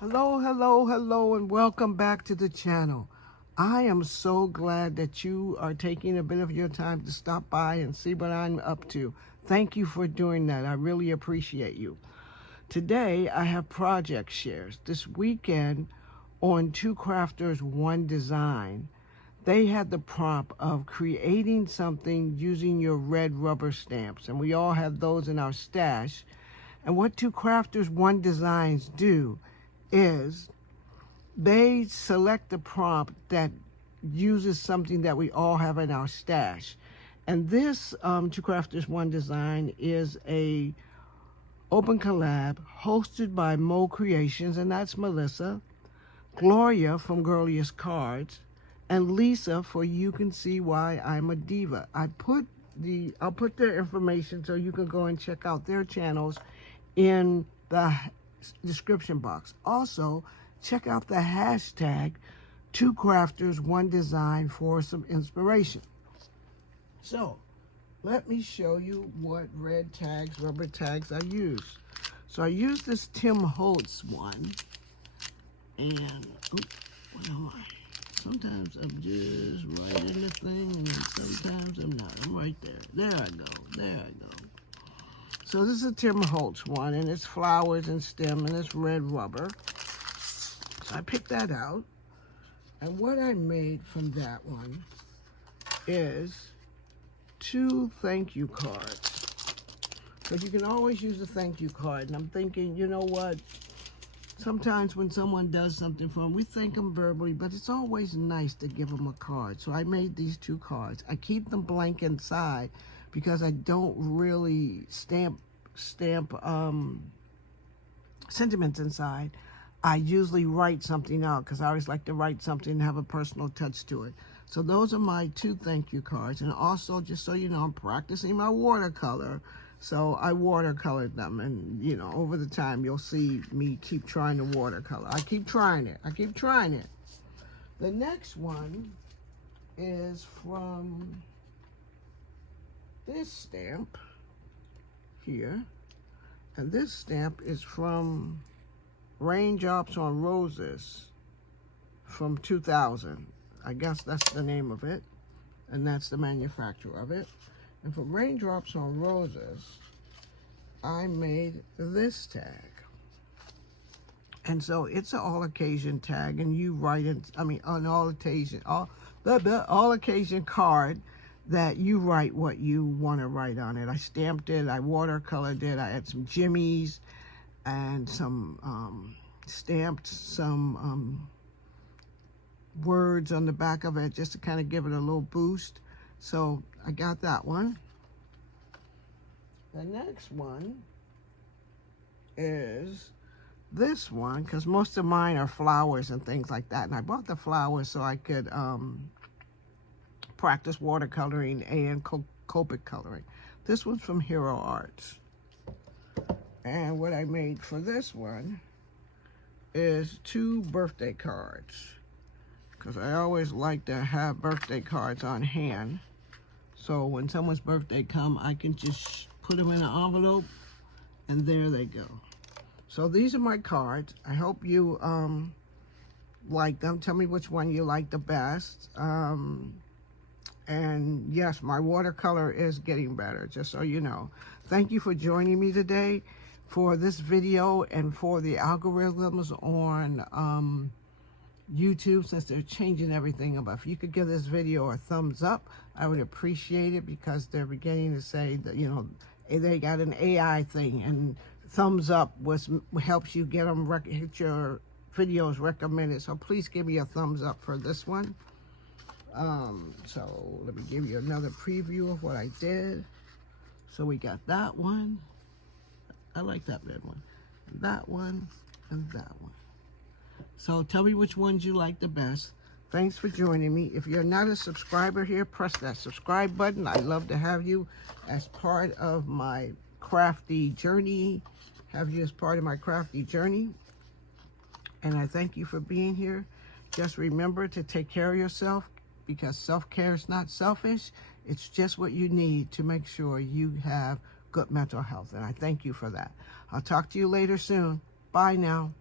Hello, and welcome back to the channel. I am so glad that you are taking a bit of your time to stop by and see what I'm up to. Thank you for doing that. I really appreciate you. Today, I have project shares. This weekend on Two Crafters, One Design, they had the prompt of creating something using your red rubber stamps, and we all have those in our stash. And what Two Crafters, One Designs do is they select the prompt that uses something that we all have in our stash. And this Two Crafters One Design is a open collab hosted by Mo Creations, and that's Melissa, Gloria from Girliest Cards, and Lisa for You Can See Why I'm a Diva. I'll put their information so you can go and check out their channels in the description box. Also, check out the hashtag Two Crafters One Design for some inspiration. So let me show you what red tags, rubber tags I use. So I use this Tim Holtz one, and where am I? Sometimes I'm just right in the thing, and sometimes I'm not. I'm right there. There I go. So this is a Tim Holtz one, and it's flowers and stem, and it's red rubber. So I picked that out. And what I made from that one is 2 thank you cards. Because you can always use a thank you card. And I'm thinking, you know what? Sometimes when someone does something for them, we thank them verbally, but it's always nice to give them a card. So I made these 2 cards. I keep them blank inside because I don't really stamp sentiments inside. I usually write something out because I always like to write something and have a personal touch to it. So those are my 2 thank you cards. And also, just so you know, I'm practicing my watercolor. So I watercolored them, and you know, over the time you'll see me keep trying to watercolor. I keep trying it. The next one is from this stamp here, and this stamp is from Raindrops on Roses from 2000. I guess that's the name of it, and that's the manufacturer of it. And for Raindrops on Roses, I made this tag. And so it's an all occasion tag, and you write it, an all occasion card that you write what you want to write on it. I stamped it, I watercolored it, I had some jimmies and some stamped some words on the back of it just to kind of give it a little boost. So I got that one. The next one is this one, because most of mine are flowers and things like that. And I bought the flowers so I could practice watercoloring and Copic coloring. This one's from Hero Arts. And what I made for this one is 2 birthday cards, because I always like to have birthday cards on hand. So when someone's birthday come, I can just put them in an envelope, and there they go. So these are my cards. I hope you like them. Tell me which one you like the best. And yes, my watercolor is getting better, just so you know. Thank you for joining me today for this video and for the algorithms on YouTube, since they're changing everything. But if you could give this video a thumbs up, I would appreciate it, because they're beginning to say that, you know, they got an AI thing, and thumbs up helps you get them, hit your videos recommended. So please give me a thumbs up for this one. So let me give you another preview of what I did. So we got that one. I like that red one, and that one, and that one. So tell me which ones you like the best. Thanks for joining me. If you're not a subscriber here, press that subscribe button. I'd love to have you as part of my crafty journey. And I thank you for being here. Just remember to take care of yourself, because self-care is not selfish. It's just what you need to make sure you have good mental health. And I thank you for that. I'll talk to you later soon. Bye now.